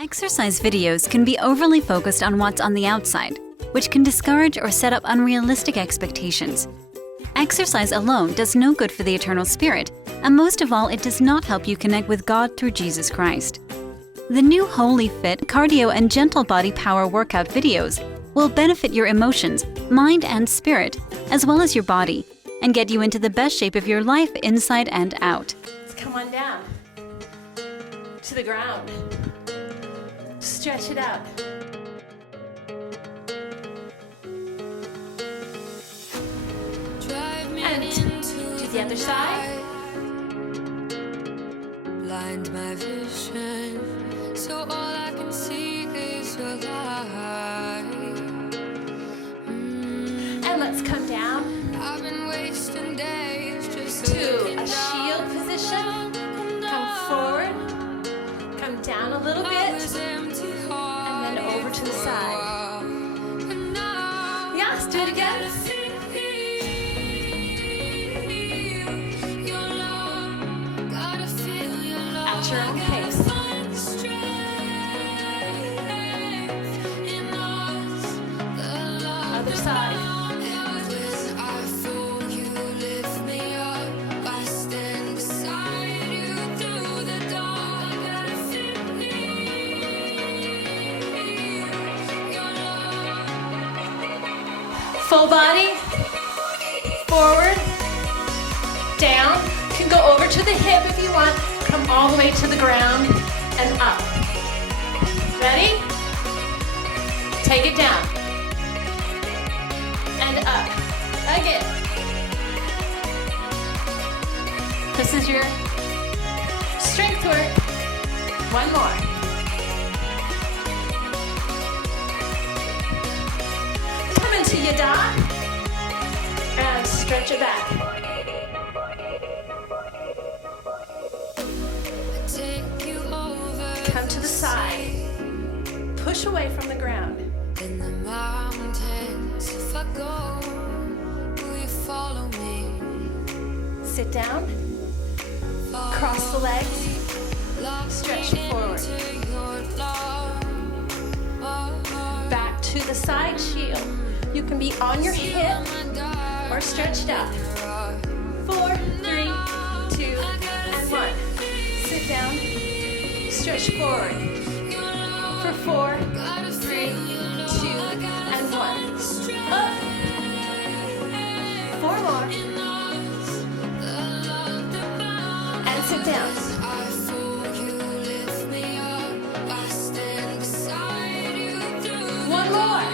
Exercise videos can be overly focused on what's on the outside, which can discourage or set up unrealistic expectations. Exercise alone does no good for the eternal spirit, and most of all, it does not help you connect with God through Jesus Christ. The new Holy Fit cardio and gentle body power workout videos will benefit your emotions, mind and spirit, as well as your body, and get you into the best shape of your life inside and out. Let's come on down to the ground. Stretch it out. And to the other side. Blind my vision, so all I can see is your light. And let's come down I've been wasting days just to a shield position. Come forward, come down a little bit, and then over to the side. Yes, do it again. At your own pace. Other side. Full body, forward, down. You can go over to the hip if you want. Come all the way to the ground and up. Ready? Take it down. And up. Again. This is your strength work. One more. To Yada and stretch it back. Come to the side. Push away from the ground. In the mountains, if I go, will you follow me? Sit down. Cross the legs. Stretch forward. Back to the side shield. You can be on your hip or stretched out. 4, 3, 2, and 1. Sit down, stretch forward. For 4, 3, 2, and 1. Up. 4 more. And sit down. One more.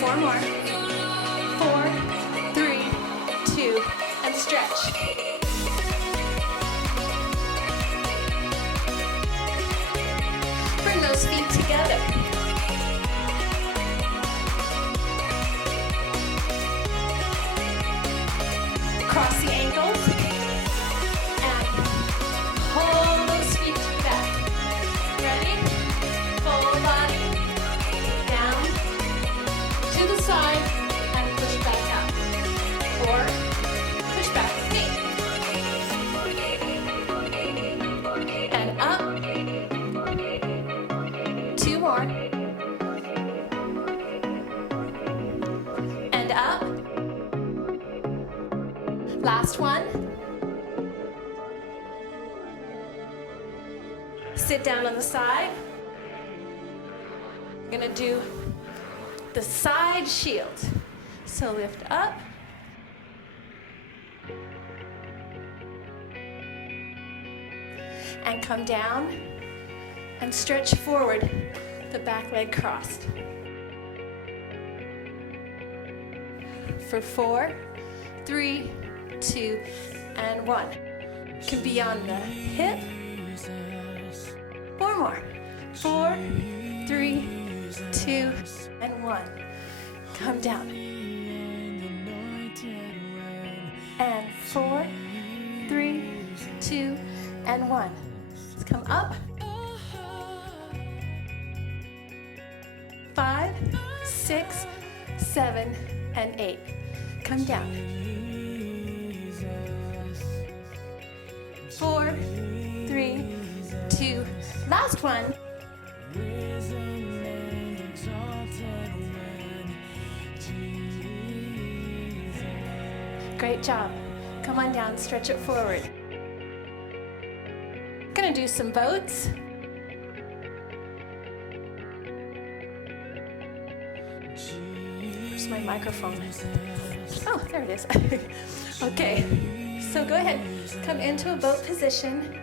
4 more. 4, 3, 2, and stretch. Bring those feet together. Cross the ankles. And pull those feet back. Ready? Full body. Down. To the side and push back up, or push back with me, and up. 2 more, and up. Last one. Sit down on the side. I'm gonna do the side shield. So lift up. And come down and stretch forward, the back leg crossed. For 4, 3, 2, and 1. Can be on the hip. 4 more. 4, 3, 2, and 1. Come down. And 4, 3, 2, and 1. Let's come up. 5, 6, 7, and 8. Come down. 4, 3, 2. Last one. Great job. Come on down, stretch it forward. Gonna do some boats. Where's my microphone? Oh, there it is. Okay, so go ahead, come into a boat position.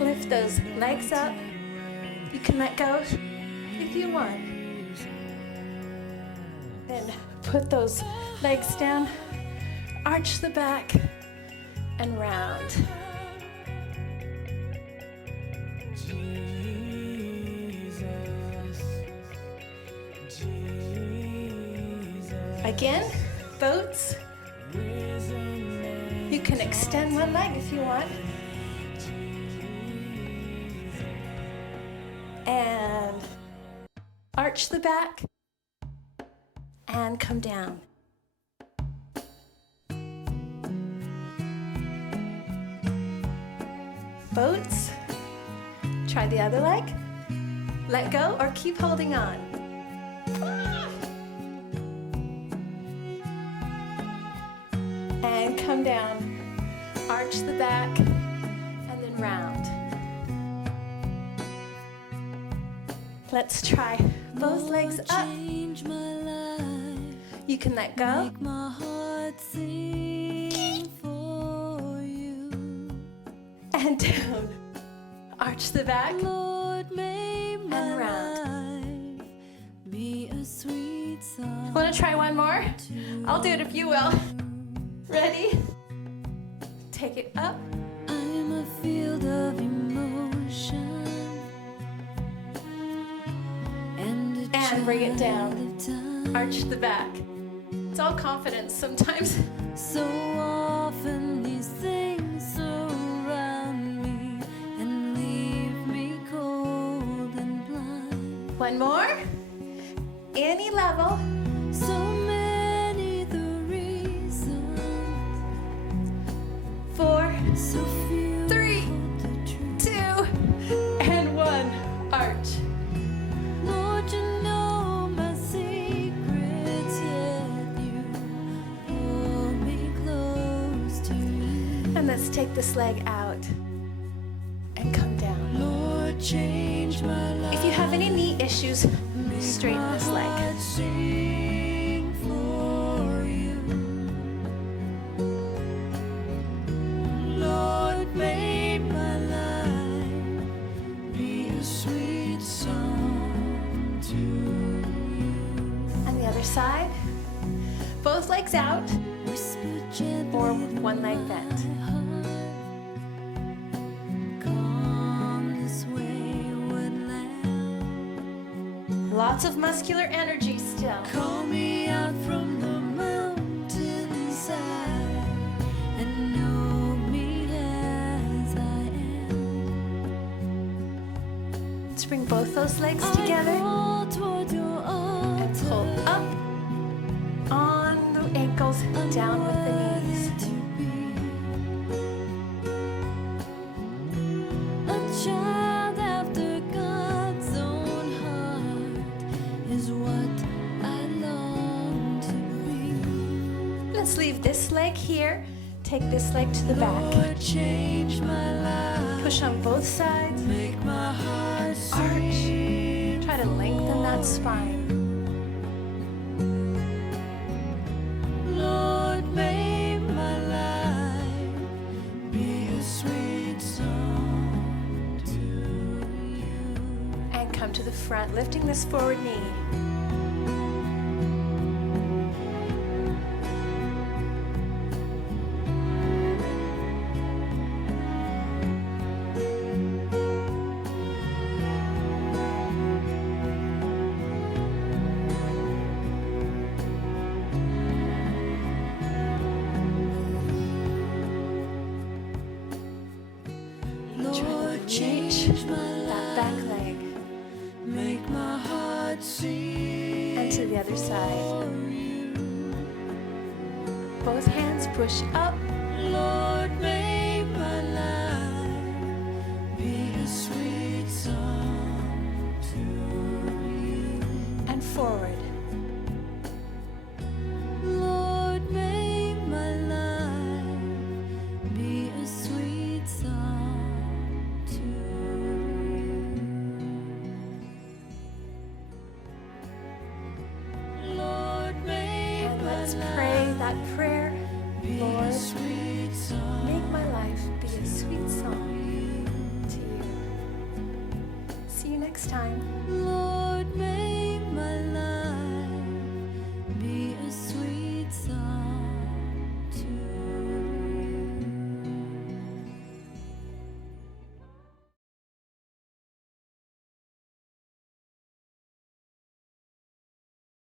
Lift those legs up. You can let go if you want. Then put those legs down, arch the back, and round. Again, boats. You can extend one leg if you want. And arch the back and come down. Boats. Try the other leg. Let go or keep holding on. And come down. Arch the back and then round. Let's try both legs up. You can let go. And down. Arch the back and round. Want to try one more? I'll do it if you will. Ready? Take it up. I'm a field of emotion. And bring it down. Arch the back. It's all confidence sometimes. So often these things surround me and leave me cold and blind. One more. Any level. So many the reasons. 4, So few 3, hold the truth. 2, and 1. Arch. Lord, you know my secrets, yet you pull me close to you. And let's take this leg out and come down. Lord, change my life. If you have any knee issues, straighten this leg. Heart sing for you. Lord, may my life be a sweet song to you. And the other side. Both legs out Whisper gently or to one leg my bent. heart. Calm this wayward lamb. Lots of muscular energy still. Call me out from the mountainside and know me as I am. Let's bring both those legs together I call toward your and pull altar. up on the ankles and down with the knees. To be a child after God's own heart is what I long to be. Let's leave this leg here. Take this leg to the back. Lord, change my life. Push on both sides. Make my heart sing. Try to lengthen that spine. Lord, may my life be a sweet song to you. And come to the front, lifting this forward knee. Lord, Change change my that back life. leg. Make my heart sing. And to the other side. for you. Both hands push up. Lord, may my life pray that prayer, Lord, make my life be a sweet song to you. See you next time.